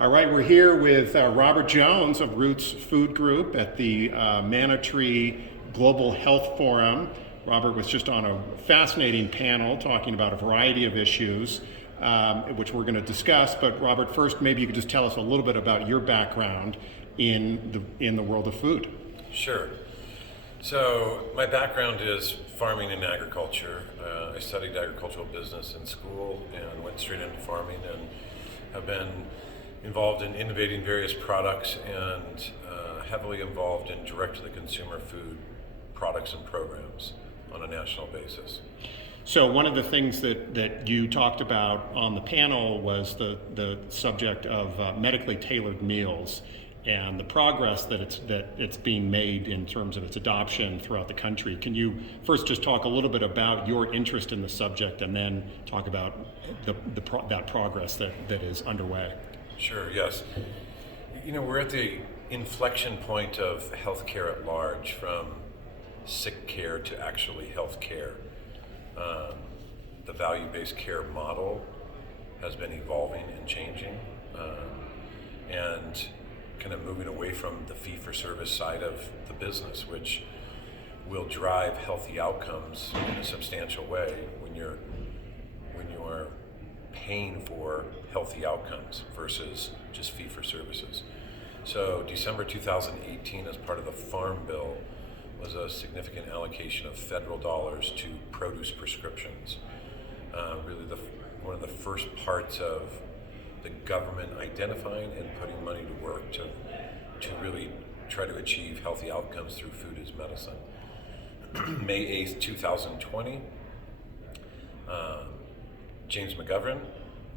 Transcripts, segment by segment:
All right, we're here with Robert Jones of Roots Food Group at the Mannatree Global Health Forum. Robert was just on a fascinating panel talking about a variety of issues, which we're going to discuss. But Robert, first, maybe you could just tell us a little bit about your background in the world of food. Sure. So my background is farming and agriculture. I studied agricultural business in school and went straight into farming and have been involved in innovating various products and heavily involved in direct-to-the-consumer food products and programs on a national basis. So one of the things that you talked about on the panel was the subject of medically tailored meals and the progress that it's being made in terms of its adoption throughout the country. Can you first just talk a little bit about your interest in the subject and then talk about that progress that is underway? Sure, yes. You know, we're at the inflection point of healthcare at large, from sick care to actually health care. The value-based care model has been evolving and changing, and kind of moving away from the fee-for-service side of the business, which will drive healthy outcomes in a substantial way when you are paying for healthy outcomes versus just fee-for-services. So December 2018, as part of the Farm Bill, was a significant allocation of federal dollars to produce prescriptions. Really one of the first parts of the government identifying and putting money to work to really try to achieve healthy outcomes through food as medicine. May 8th, 2020, James McGovern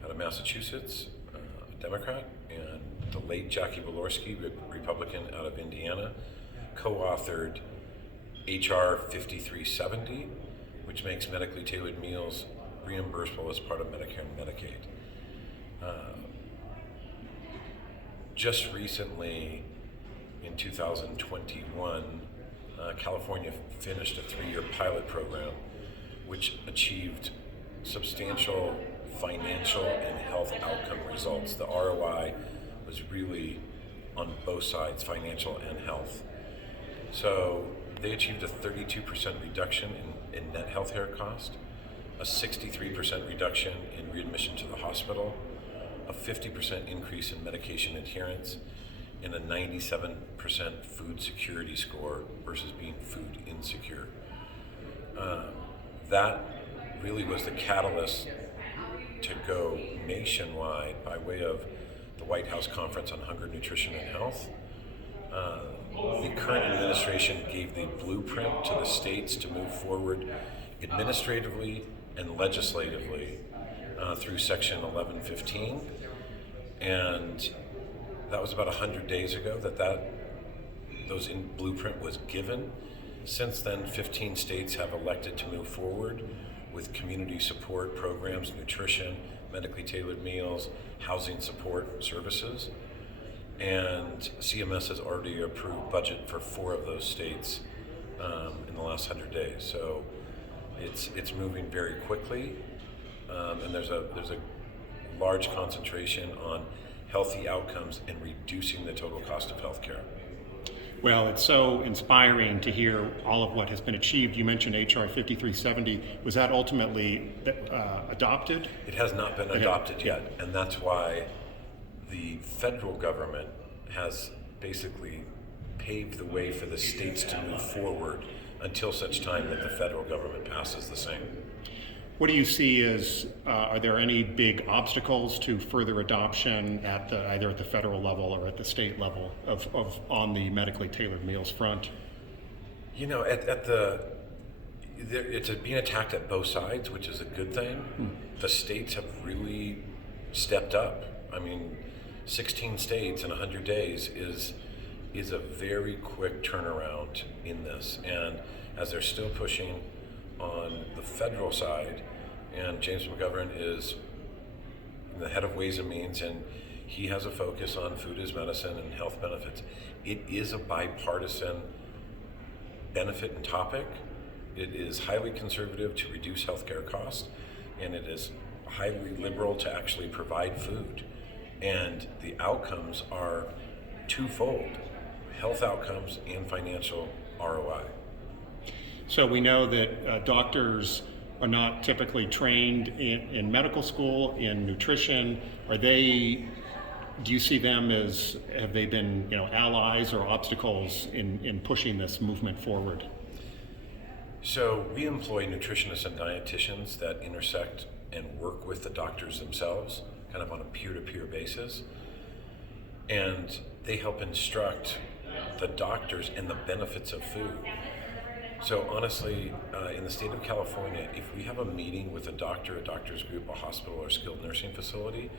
out of Massachusetts, a Democrat, and the late Jackie Walorski, Republican out of Indiana, co-authored HR 5370, which makes medically tailored meals reimbursable as part of Medicare and Medicaid. Just recently, in 2021, California finished a 3-year pilot program which achieved substantial financial and health outcome results. The ROI was really on both sides, financial and health. So they achieved a 32% reduction in net healthcare cost, a 63% reduction in readmission to the hospital, a 50% increase in medication adherence, and a 97% food security score versus being food insecure. That really was the catalyst to go nationwide by way of the White House Conference on Hunger, Nutrition, and Health. The current administration gave the blueprint to the states to move forward administratively and legislatively through Section 1115, and that was about 100 days ago that blueprint was given. Since then, 15 states have elected to move forward with community support programs, nutrition, medically tailored meals, housing support services, and CMS has already approved budget for 4 of those states in the last 100 days. So it's moving very quickly, and there's a large concentration on healthy outcomes and reducing the total cost of healthcare. Well, it's so inspiring to hear all of what has been achieved. You mentioned HR 5370. Was that ultimately adopted? It has not been adopted yet, and that's why the federal government has basically paved the way for the states to move forward until such time that the federal government passes the same. What do you see as, are there any big obstacles to further adoption either at the federal level or at the state level on the medically tailored meals front? You know, it's being attacked at both sides, which is a good thing. The states have really stepped up. I mean, 16 states in 100 days is a very quick turnaround in this. And as they're still pushing on the federal side, and James McGovern is the head of Ways and Means, and he has a focus on food as medicine and health benefits. It is a bipartisan benefit and topic. It is highly conservative to reduce healthcare costs, and it is highly liberal to actually provide food. And the outcomes are twofold: health outcomes and financial ROI. So we know that doctors are not typically trained in medical school in nutrition. Do you see them as, have they been, allies or obstacles in pushing this movement forward? So we employ nutritionists and dietitians that intersect and work with the doctors themselves, kind of on a peer-to-peer basis. And they help instruct the doctors in the benefits of food. So honestly, in the state of California, if we have a meeting with a doctor, a doctor's group, a hospital, or skilled nursing facility,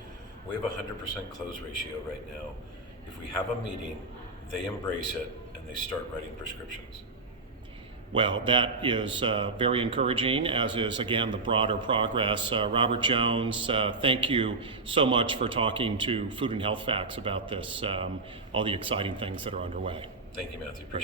we have a 100% close ratio right now. If we have a meeting, they embrace it and they start writing prescriptions. Well, that is very encouraging, as is, again, the broader progress. Robert Jones, thank you so much for talking to Food and Health Facts about this, all the exciting things that are underway. Thank you, Matthew. Appreciate it.